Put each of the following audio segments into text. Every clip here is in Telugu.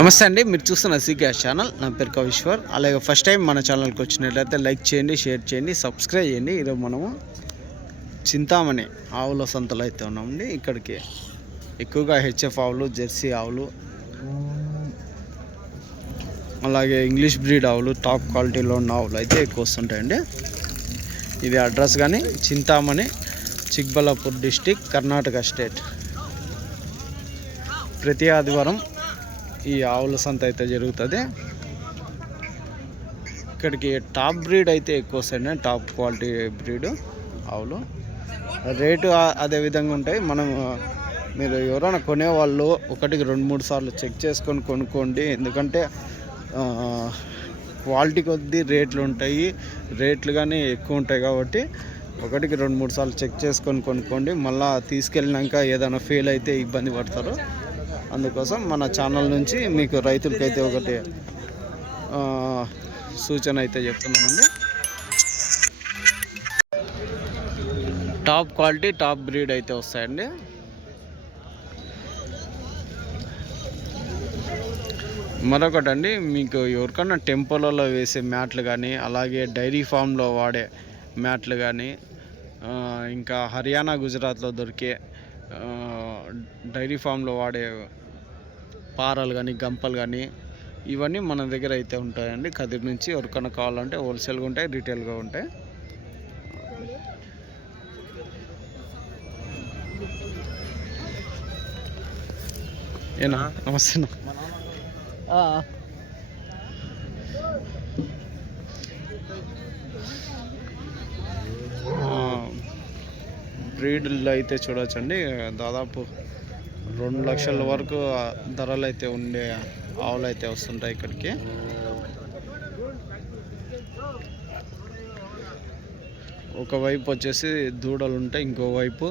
నమస్తే అండి, మీరు చూస్తున్న సీకేఆర్ ఛానల్. నా పేరు కవిశ్వర్. అలాగే ఫస్ట్ టైం మన ఛానల్కి వచ్చినట్లయితే లైక్ చేయండి, షేర్ చేయండి, సబ్స్క్రైబ్ చేయండి. ఈరోజు మనము చింతామణి ఆవుల సంతలో అయితే ఉన్నామండి. ఇక్కడికి ఎక్కువగా హెచ్ఎఫ్ ఆవులు, జెర్సీ ఆవులు, అలాగే ఇంగ్లీష్ బ్రీడ్ ఆవులు, టాప్ క్వాలిటీలో ఉన్న ఆవులు అయితే ఎక్కువ వస్తుంటాయండి. ఇది అడ్రస్ కానీ చింతామణి, చిక్బల్లాపూర్ డిస్టిక్, కర్ణాటక స్టేట్. ప్రతి ఆదివారం ఈ ఆవుల సంత అయితే జరుగుతుంది. ఇక్కడికి టాప్ బ్రీడ్ అయితే ఎక్కువ వస్తాయండి, టాప్ క్వాలిటీ బ్రీడ్ ఆవులు. రేటు అదే విధంగా ఉంటాయి. మీరు ఎవరైనా కొనేవాళ్ళు ఒకటికి 2-3 సార్లు చెక్ చేసుకొని కొనుక్కోండి. ఎందుకంటే క్వాలిటీ కొద్దీ రేట్లు ఉంటాయి, రేట్లు కానీ ఎక్కువ ఉంటాయి. కాబట్టి ఒకటికి 2-3 సార్లు చెక్ చేసుకొని కొనుక్కోండి. మళ్ళీ తీసుకెళ్ళినాక ఏదైనా ఫెయిల్ అయితే ఇబ్బంది పడతారు. అందుకోసం మన ఛానల్ నుంచి మీకు రైతులకైతే ఒకటి సూచన అయితే చెప్తున్నామండి. టాప్ క్వాలిటీ, టాప్ బ్రీడ్ అయితే వస్తాయండి. మరొకటండి, మీకు ఎవరికన్నా టెంపోలలో వేసే మ్యాట్లు కానీ, అలాగే డైరీ ఫామ్లో వాడే మ్యాట్లు కానీ, ఇంకా హర్యానా, గుజరాత్లో దొరికే డైరీ ఫామ్లో వాడే పారాలు కానీ, గంపలు కానీ, ఇవన్నీ మన దగ్గర అయితే ఉంటాయండి. కదిరి నుంచి ఎవరికన్నా కావాలంటే హోల్సేల్గా ఉంటాయి, రీటైల్గా ఉంటాయి. ఏనా నమస్తే. బ్రీడ్లో అయితే చూడవచ్చండి, దాదాపు 2 లక్షల వరకు ధరలు అయితే ఉండే ఆవులు అయితే వస్తుంటాయి ఇక్కడికి. ఒకవైపు వచ్చేసి దూడలు ఉంటాయి, ఇంకోవైపు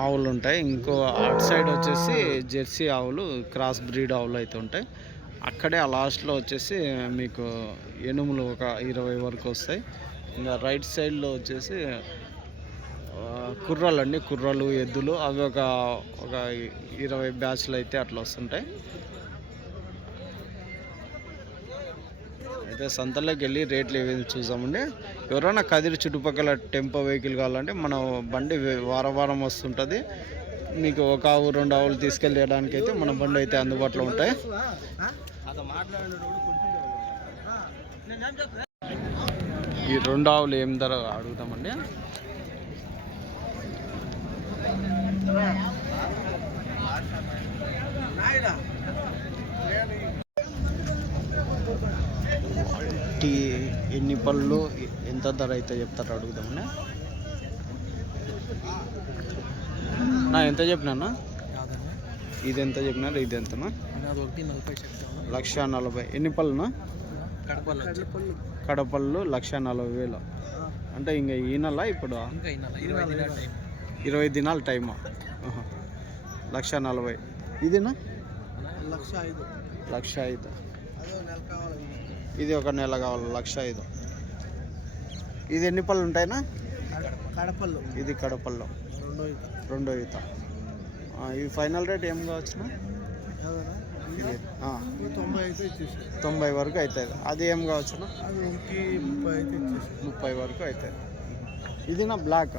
ఆవులు ఉంటాయి. ఇంకో అటు సైడ్ వచ్చేసి జెర్సీ ఆవులు, క్రాస్ బ్రీడ్ ఆవులు అయితే ఉంటాయి. అక్కడే ఆ లాస్ట్లో వచ్చేసి మీకు ఎనుములు ఒక 20 వరకు వస్తాయి. ఇంకా రైట్ సైడ్లో వచ్చేసి కుర్రాలు, ఎద్దులు, అవి ఒక 20 బ్యాచ్లు అయితే అట్లా వస్తుంటాయి. అయితే సంతలోకి వెళ్ళి రేట్లు ఏవి చూసామండి. ఎవరైనా కదిరి చుట్టుపక్కల టెంపో వెహికల్ కావాలంటే మన బండి వారం వస్తుంటుంది. మీకు ఒక ఆవు 2 ఆవులు తీసుకెళ్ళడానికి అయితే మన బండి అయితే అందుబాటులో ఉంటాయి. ఈ 2 ఆవులు ఏం ధర అడుగుతామండి. ఎన్ని పళ్ళు, ఎంత ధర అయితే చెప్తారో అడుగుదామని. ఎంత చెప్పినా? ఇది ఎంత చెప్పినారు? ఇది ఎంతనా? 1,40,000. ఎన్ని పళ్ళునా? కడపళ్ళు 1,40,000. అంటే ఇంకా ఈ నెల ఇప్పుడు 20 దినాల టైమా? 1,40,000. ఇదినా 1,05,000. ఇది ఒక నెల కావాలి, 1,05,000. ఇది ఎన్ని పళ్ళు ఉంటాయినా? కడపళ్ళు. ఇది కడపల్లో 2వ ఈత. ఇది ఫైనల్ రేట్ ఏం కావచ్చునా? 90 వరకు అవుతుంది. అది ఏం కావచ్చునా? 30 వరకు అవుతుంది. ఇది నా బ్లాక్,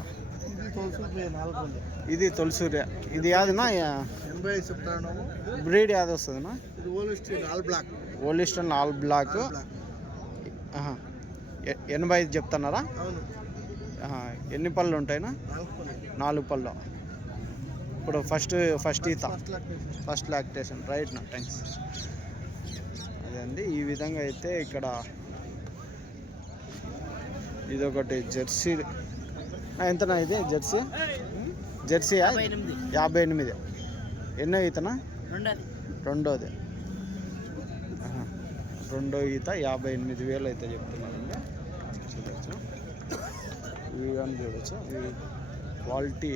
ఇది తొలసూర్య. ఇది యాదనా? బ్రీడ్ యాద వస్తుందినా? Holstein all black. 85 చెప్తున్నారా? ఎన్ని పళ్ళు ఉంటాయినా? 4 పళ్ళు. ఇప్పుడు ఫస్ట్ ఈత, ఫస్ట్ లాక్టేషన్. రైట్ నా, థ్యాంక్స్. అదే అండి, ఈ విధంగా అయితే ఇక్కడ ఇదొకటి జెర్సీ. ఎంతనా ఇది జెర్సీ? జెర్సీయా? 58. ఎన్నో ఈతనా? 2వది. 2వ ఈత 58,000 అయితే చెప్తున్నారండి. చూడవచ్చు, ఇవి కానీ చూడవచ్చు. ఇవి క్వాలిటీ.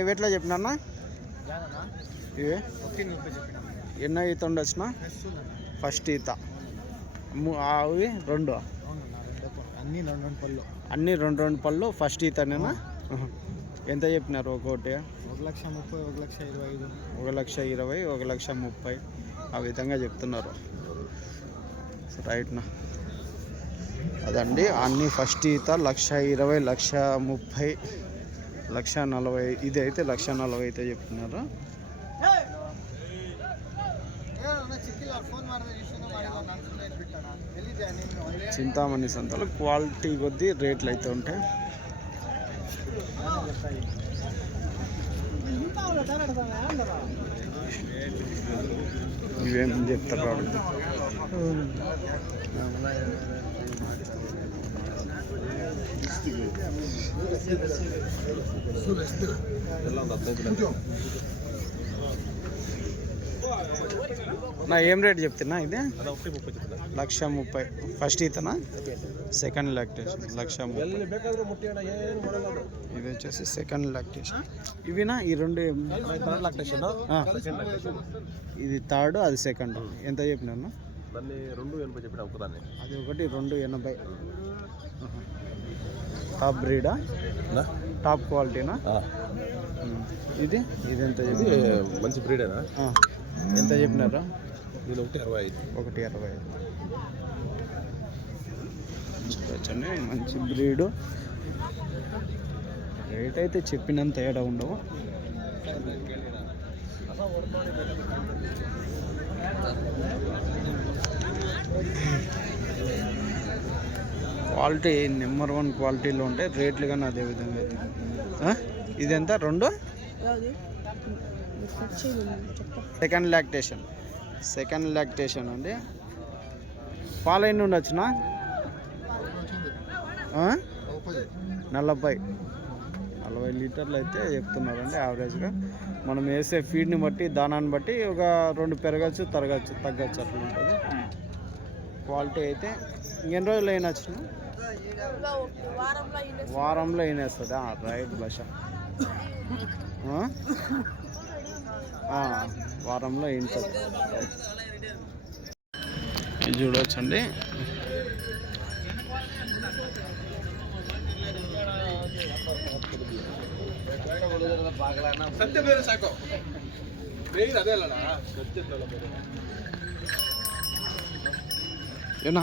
ఇవి ఎట్లా చెప్పినా? ఇవి ఎన్నో ఈత ఉండొచ్చునా? ఫస్ట్ ఈత. అవి 2 అన్నీ 2 పళ్ళు. ఫస్ట్ ఈతనేనా? ఎంత చెప్పినారు ఒక్కోటి? 1,30,000, 1,25,000. 1,20,000, 1,30,000 ఆ విధంగా చెప్తున్నారు. రైట్నా అదండి అన్నీ ఫస్ట్ ఈత 1,20,000, 1,30,000, 1,40,000. ఇది అయితే 1,40,000 అయితే చెప్తున్నారు. చింతామణి సంతలో క్వాలిటీ కొద్దీ రేట్లు అయితే ఉంటాయి. ఇవేం చెప్తారు అడుగు. నా ఏం రేట్ చెప్తున్నా? ఇది 1,30,000 ఫస్ట్ ఈతనా? Second lactation 1,30,000. ఇది వచ్చేసి సెకండ్ లాక్టేషన్. ఇవినా ఈ రెండు ఇది థర్డ్, అది సెకండ్. ఎంత చెప్పినా? దాన్ని 2,80 చెప్పిన ఒక్కదాన్ని. అది ఒకటి 2,80. టాప్ బ్రీడా? టాప్ క్వాలిటీనా? ఇది ఎంత చెప్పి? మంచి బ్రీడేనా? ఎంత చెప్పినారా? ఇది 1,25. 1,25 చూడొచ్చండి. మంచి బ్రీడు. రేట్ అయితే చెప్పినంత తేడా ఉండవు. క్వాలిటీ నెంబర్ 1 క్వాలిటీలో ఉంటాయి. రేట్లు కానీ అదే విధంగా అయితే. ఇది ఎంత? 2 సెకండ్ లాక్టేషన్ అండి. పాలు ఎన్ని ఉండొచ్చునా? 40 లీటర్లు అయితే చెప్తున్నారండి యావరేజ్గా. మనం వేసే ఫీడ్ని బట్టి, దానాన్ని బట్టి ఒక 2 పెరగచ్చు, తగ్గచ్చు అట్లా ఉంటుంది. క్వాలిటీ అయితే ఇంకెన్ని రోజులు అయినా వచ్చిన వారంలో అయినేస్తుంది. రైట్ భాష. వారంలో ఇంటుంది. ఇది చూడవచ్చండి. ఏనా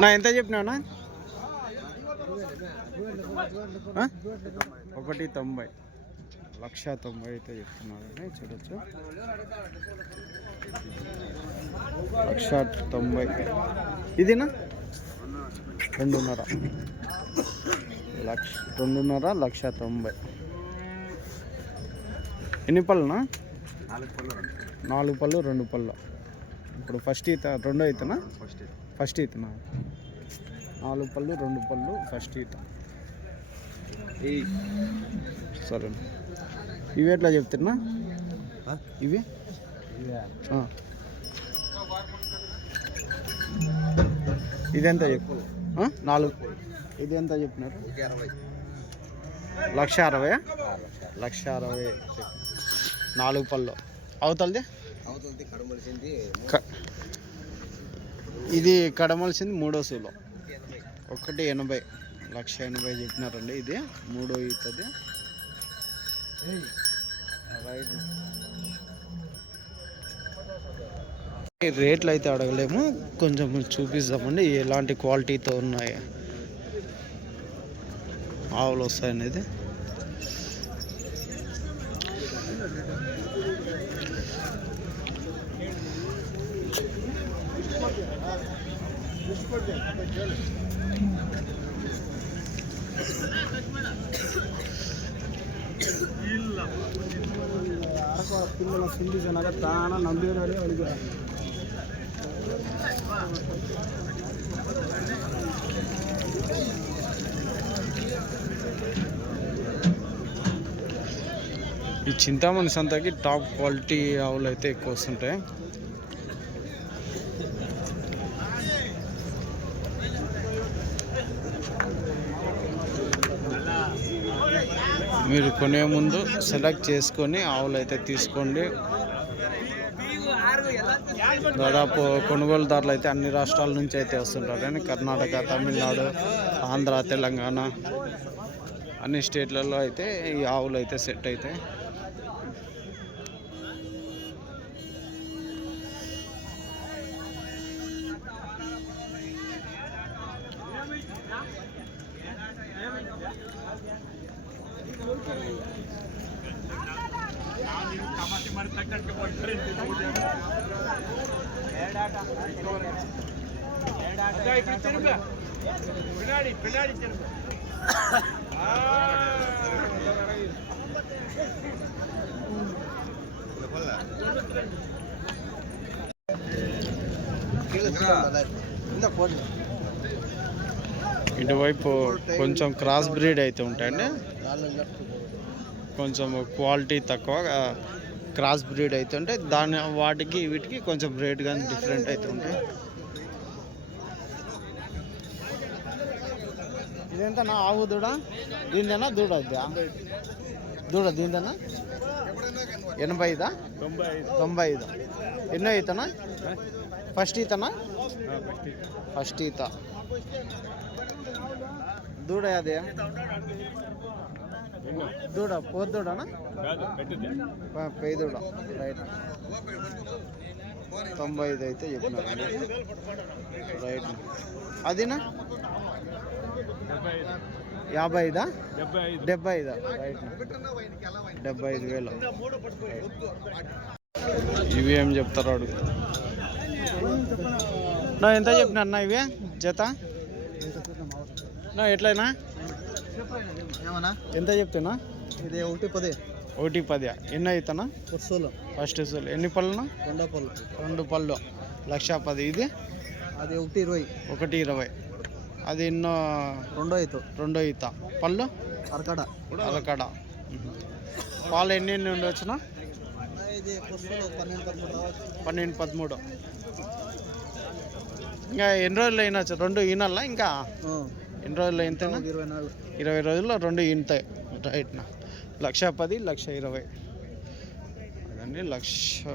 నా ఎంత చెప్పినా? 1,90,000, 1,90,000 అయితే చెప్తున్నారండి. చూడొచ్చు 1,90,000. ఇదినా 2,500, 1,90,000. ఎన్ని పళ్ళునా? 4 పళ్ళు, 2 పళ్ళు. ఇప్పుడు ఫస్ట్ ఈత రెండో ఈతనా? ఫస్ట్ ఈతనా? 4 పళ్ళు, 2 పళ్ళు ఫస్ట్ ఈత. సరే. ఇవి ఎట్లా చెప్తున్నా? ఇవి ఇదెంత చెప్పు? 4. ఇది ఎంత చెప్పినారు? 1,60,000. 1,60,000. 4 పళ్ళు. అవతలది ఇది కడమలసింది మూడో సూలో 1,80,000. 1,80,000 చెప్పినారండి. ఇది మూడో ఈతది. రైట్. రేట్లు అయితే అడగలేము, కొంచెం చూపిస్తామండి ఎలాంటి క్వాలిటీతో ఉన్నాయి ఆవులు వస్తాయనేది. పిల్లల సుండి జనగా తాన నంబేరు అడిగా. ఈ చింతామణి సంతకి టాప్ క్వాలిటీ ఆవులు అయితే ఎక్కువ వస్తుంటాయి. మీరు కొనే ముందు సెలెక్ట్ చేసుకొని ఆవులు అయితే తీసుకోండి. దాదాపు కొనుగోలుదారులు అయితే అన్ని రాష్ట్రాల నుంచి అయితే వస్తుంటారు కానీ కర్ణాటక, తమిళనాడు, ఆంధ్ర, తెలంగాణ అన్ని స్టేట్లలో అయితే ఈ ఆవులు అయితే సెట్ అవుతాయి. ఇటువైపు కొంచెం క్రాస్ బ్రీడ్ అయితే ఉంటాయండి, కొంచెం క్వాలిటీ తక్కువ క్రాస్ బ్రీడ్ అయితే ఉంటాయి. వాటికి వీటికి కొంచెం రేట్ కానీ డిఫరెంట్ అయితే ఉంటాయి. ఇదేంతనా ఆవు దూడ? దీనిదేనా దూడ? దూడ దీనిదేనా? 85? 95. ఎన్నో ఈతనా? ఫస్ట్ ఈతనా? ఫస్ట్ ఈత. దూడ అదే దూడ పోత్ దూడనా? పై దూడ. రైట్. 95 అయితే చెప్పినారు. రైట్. అదినా 55? 75. రైట్. 75,000. ఇవి ఏం చెప్తారు అడుగు. నా ఎంత చెప్పినా అన్న ఇవి జత? నా ఎట్లయినా ఎంత చెప్తున్నా? ఇది 110. 110. ఎన్ని అవుతానా? ఫస్ట్ సోలు. ఎన్ని పళ్ళునా? 2 పళ్ళు. 1,10,000. ఇది అది 120. 120. అది ఎన్నో? 2 ఈత. పళ్ళు అరకడ. పాలు ఎన్ని ఉండవచ్చునా? 12-13. ఇంకా ఎన్ని రోజులు అయినా 2 ఈనల్లా? ఇంకా ఎన్ని రోజులు అయితేనా? 20 రోజుల్లో 2 ఈనుతాయి. రైట్నా. 1,10,000, 1,20,000. అదండి 1,10,000,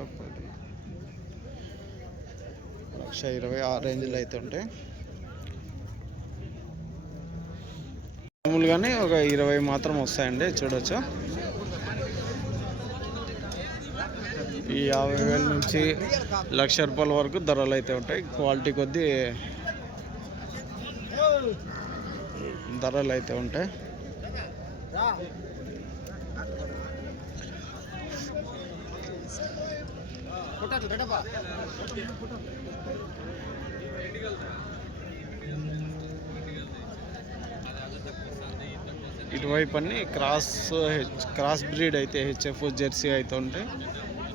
1,20,000 ఆ రేంజ్లో అయితే ఉంటాయి. మామూలుగానే ఒక 20 మాత్రం వస్తాయండి, చూడొచ్చు. ఈ 50,000 నుంచి 1,00,000 రూపాయల వరకు ధరలు అయితే ఉంటాయి. క్వాలిటీ కొద్దీ ధరలు అయితే ఉంటాయి. ఇటువైపు అన్ని క్రాస్ బ్రీడ్ అయితే హెచ్ఎఫ్, జెర్సీ అయితే ఉంటాయి.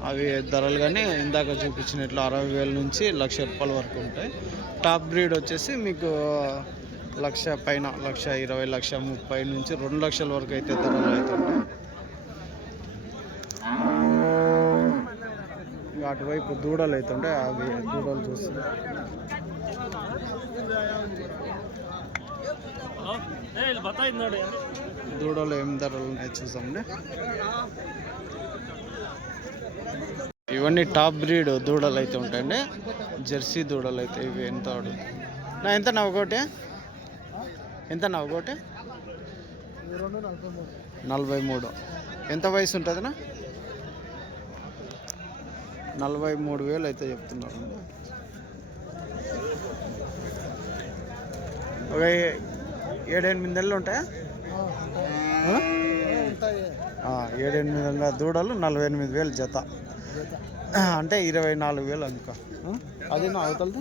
అవి ధరలు కానీ ఇందాక చూపించినట్లు 60,000 నుంచి 1,00,000 రూపాయల వరకు ఉంటాయి. టాప్ బ్రీడ్ వచ్చేసి మీకు 1,00,000 పైన, 1,20,000, 1,30,000 నుంచి 2,00,000 వరకు అయితే ధరలు అయితే ఉంటాయి. అటువైపు దూడలు అయితే ఉంటాయి, అవి దూడలు చూస్తుంది. దూడలు ఏం ధరలు ఉన్నాయి చూసామండి. ఇవన్నీ టాప్ బ్రీడ్ దూడలు అయితే ఉంటాయండి, జెర్సీ దూడలు అయితే. ఇవి ఎంత ఎంత నా ఒకటి? ఎంత నా ఒకటి? 43. ఎంత వయసు ఉంటుందినా? 43,000 అయితే చెప్తున్నారు. ఒక 7-8 నెలలు ఉంటాయా? 7-8 నెలల దూడలు 48,000 జత, అంటే 24,000 అనుకో. అది నా అవుతుంది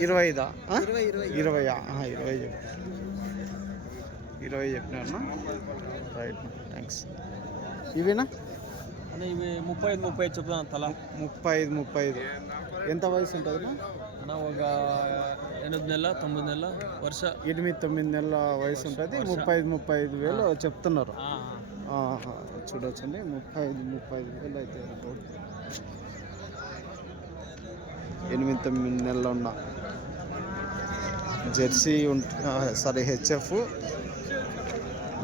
25. 20 చెప్పినారు. Right, thanks. ఇవినా? ఇవి 35 చెప్తాను తల. 35. ఎంత వయసు ఉంటుంది? ఒక 8 నెలల 9 నెలల వర్ష 8-9 నెలల వయసు ఉంటుంది. 35,000 చెప్తున్నారు. చూడొచ్చండి, 35,000 అయితే 8-9 నెలలు ఉన్న జెర్సీ హెచ్ఎఫ్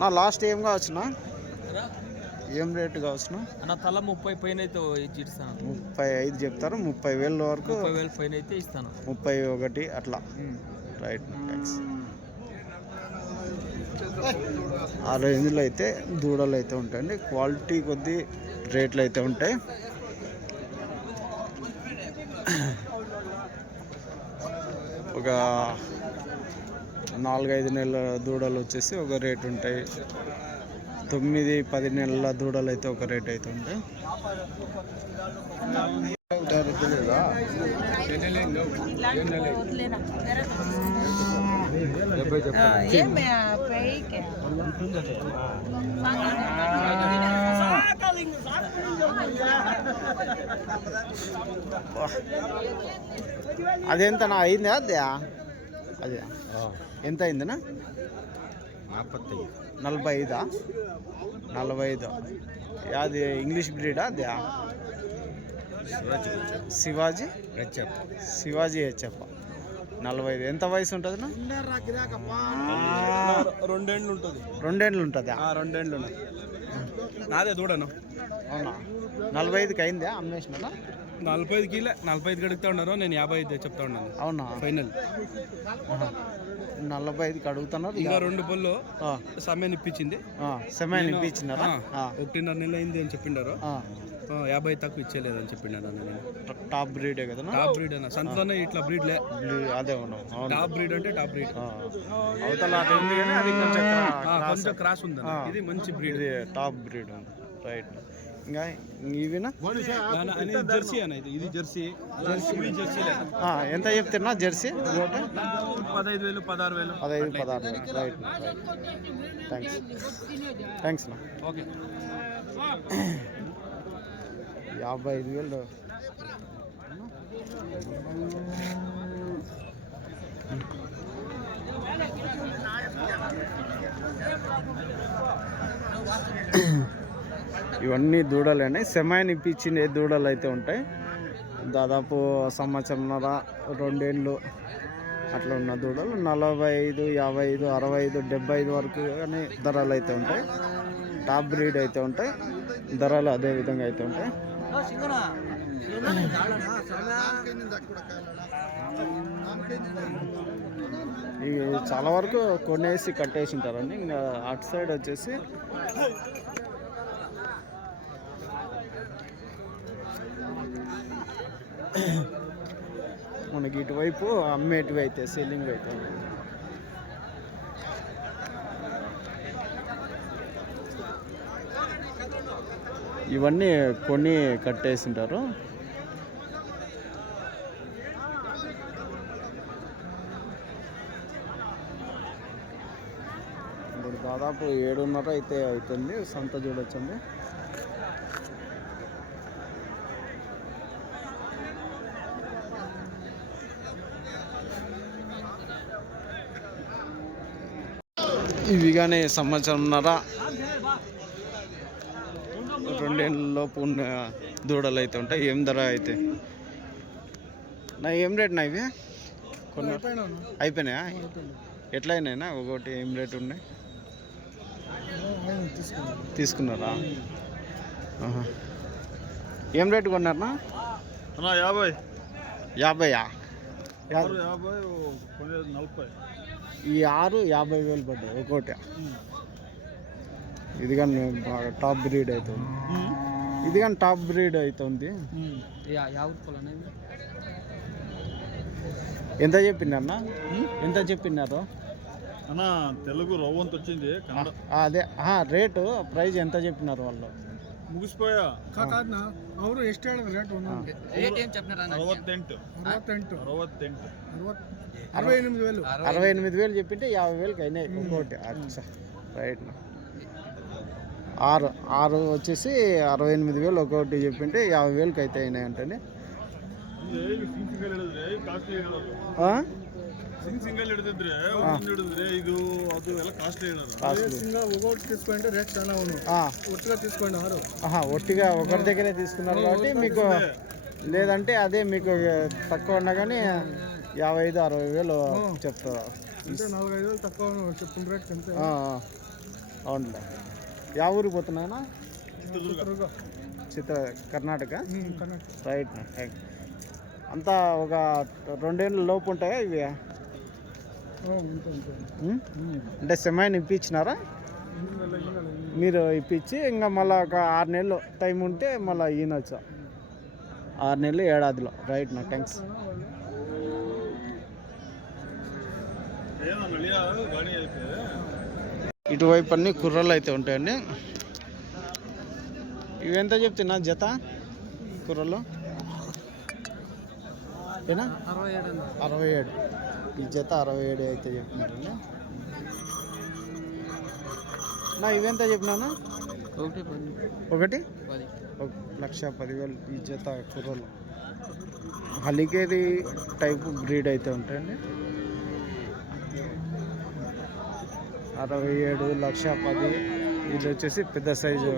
నా లాస్ట్ ఏం కావచ్చునా, ఏం రేటు కావచ్చునా? అన్న తల 30 పైన అయితే ఇస్తాను. 35 చెప్తారు, 30,000 వరకు. 30,000 పైన అయితే ఇస్తాను. 31 అట్లా. Right, thanks. ఆ రేంజ్లో అయితే దూడలు అయితే ఉంటాయండి. క్వాలిటీ కొద్ది రేట్లు అయితే ఉంటాయి. ఒక 4-5 నెలల దూడలు వచ్చేసి ఒక రేటు ఉంటాయి. 9-10 నెలల దూడలు అయితే ఒక రేట్ అయితే ఉంటాయి. అదెంతనా అయిందా? అదే ఎంత అయిందనా? 45. 45 అది ఇంగ్లీష్ బ్రీడా? అదే శివాజీ హెచ్ఎఫ్. 45. ఎంత వయసు ఉంటుంది? 2 ఏళ్ళు ఉంటుంది. 2 ఏళ్ళు ఉంటుందా? 2 ఏళ్ళు నాదే దూడను. అవునా? 45కి అయిందా అమ్మేసిన? 45కి 45 అడుగుతా ఉన్నారు, నేను 55 చెప్తా ఉన్నాను. అవునా? ఫైనల్ 45కి అడుగుతున్నారు. ఇంకా 2 పళ్ళు సమయం ఇప్పించింది. సమయం ఇప్పించినారా? 1.5 నెలలు అయింది అని చెప్పిండారు. 50 తక్కువ ఇచ్చేలేదని చెప్పిండాను. నేను టాప్ బ్రీడే కదా? టాప్ బ్రీడ్ అన్న, సంతలోనే ఇట్లా బ్రీడ్లే. అదే టాప్ బ్రీడ్ అంటే టాప్ బ్రీడ్. అవతల ఉంది కానీ అది కొంచెం క్రాస్ ఉంది. ఇది మంచి బ్రీడ్, టాప్ బ్రీడ్ ఉంది. రైట్. ఇంకా ఇవినా జెర్సీ అన్న, ఇది జెర్సీ. ఎంత చెప్తున్నా జెర్సీ? 15,000 16,000. 15-16. రైట్. థ్యాంక్స్ నా. ఓకే. 55,000. ఇవన్నీ దూడలేనే. సెమైన్ ఇప్పించిన దూడలు అయితే ఉంటాయి. దాదాపు 1.5 సంవత్సరం 2 ఏళ్ళు అట్లా ఉన్న దూడలు 45, 55, 65, 75 వరకు కానీ ధరలు అయితే ఉంటాయి. టాప్ బ్రీడ్ అయితే ఉంటాయి. ధరలు అదే విధంగా అయితే ఉంటాయి. ఇవి చాలా వరకు కొనేసి కట్టేసి ఉంటారండి. ఇంకా అటు సైడ్ వచ్చేసి మనకి ఇటువైపు అమ్మేటివి అయితే సెల్లింగ్ అయితే ఉన్నాయి. ఇవన్నీ కొన్ని కట్టేసింటారు. ఇప్పుడు దాదాపు 7:30 అయితే అవుతుంది. సంత చూడొచ్చండి. ఇవి కానీ 1.5 సంవత్సరం 2 ఏళ్ళలోపు ఉన్న దూడలు అయితే ఉంటాయి. ఏం ధర అయితే నా ఏం రేట్ నా ఇవి? కొన్ని అయిపోయినాయా? ఎట్లా అయినాయినా? ఒకటి ఏం రేట్ ఉన్నాయి? తీసుకున్నారా? ఏం రేటు కొన్నారనా? 50. 50. 40. ఈ 50,000 పడ్డాయి ఒక్కోటి. ఇది కానీ బాగా టాప్ బ్రీడ్ అవుతుంది. ఇది కానీ టాప్ బ్రీడ్ అవుతుంది. ఎంత చెప్పినారన్నా? ఎంత చెప్పినారు అన్న? తెలుగు రవ్వంత వచ్చింది. అదే రేటు ప్రైస్ ఎంత చెప్పినారు వాళ్ళు? ముగిసిపోయా. ಅವರು ಎಷ್ಟು ಹೇಳಿದ್ರು ರೇಟ್? 68,000 చెప్పింటే 50,000 అయినాయి ఒక్కోటి. అచ్చా, రైట్. 6 వచ్చేసి 68,000 ఒక్కొక్కటి చెప్పింటే 50,000 అయితే అయినాయి అంటే. సింగల్ ಹಿಡಿದಿದ್ರೆ ಇದು ಅದು ಎಲ್ಲ ಕಾಸ್ಟ್ಲಿ ఒక్కొక్కటి తీసుకుంటే రేట్ చాలా ఉన్నాయి. ఒట్టిగా తీసుకోండి. ఒట్టిగా ఒకరి దగ్గరే తీసుకున్నారు కాబట్టి మీకు, లేదంటే అదే మీకు తక్కువ ఉన్నా కానీ 55,000-60,000 చెప్తారు. అంటే 45,000 తక్కువ చెప్పిన రేట్. అవునులే. యా ఊరికి పోతున్నాయనా? చిత్ర కర్ణాటక. Right thank. అంతా ఒక 2 ఏళ్ళ లోపు ఉంటాయా ఇవి? అంటే సెమైన్ ఇప్పించినారా మీరు? ఇప్పించి ఇంకా మళ్ళీ ఒక 6 నెలలు టైం ఉంటే మళ్ళీ ఈయనొచ్చా? 6 నెలలు ఏడాదిలో. రైట్ నా థ్యాంక్స్. ఇటువైపు అన్ని కుర్రలు అయితే ఉంటాయండి. ఇవి ఎంత చెప్తున్నా జత కుర్రలు? ఏనా 67. ఈ జత 67 అయితే చెప్తున్నారండి. నా ఇవెంత చెప్పినానా? 1,10,000 ఈ జత కుర్రలు. హలికేరి టైపు బ్రీడ్ అయితే ఉంటాయండి. 67, 1,10,000. ఇది వచ్చేసి పెద్ద సైజు.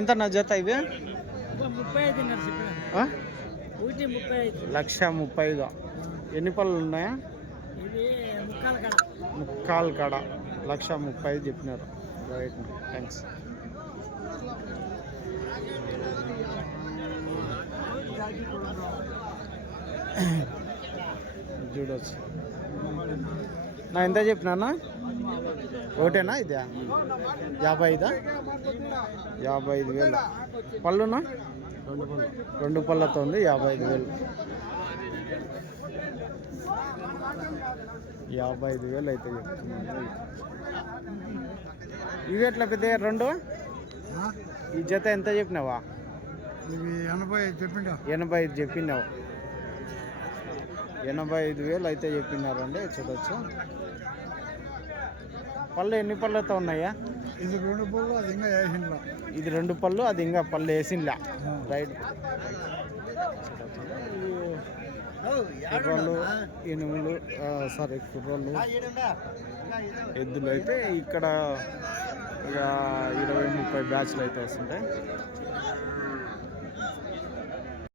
ఎంత నా జత ఇది? 1,35,000. ఎన్ని పళ్ళు ఉన్నాయా? ముక్కాలు కాడ 1,35,000 చెప్పినారు. Right thanks. చూడవచ్చు. నా ఎంత చెప్పినా? ఒకటేనా ఇదా? 55,000. 55,000. పళ్ళునా? 2 పళ్ళతో ఉంది. 55,000. 55,000 అయితే చెప్తున్నాను. ఇవి ఎట్లా పెద్ద 2? ఈ జత ఎంత చెప్పినావా? 85 చెప్పినావు. 85,000 అయితే చెప్పినారండి. చూడవచ్చు. పళ్ళు ఎన్ని పళ్ళతో ఉన్నాయా? ఇది 2 పళ్ళు, అది ఇంకా వేసిండ్లా. ఇది 2 పళ్ళు, అది ఇంకా పళ్ళు వేసిండ్లా. రైట్. కుర్రాళ్ళు, ఎనుములు, కుర్రాళ్ళు, ఎద్దులు అయితే ఇక్కడ ఇక 20-30 బ్యాచ్లు అయితే వస్తుంటాయి.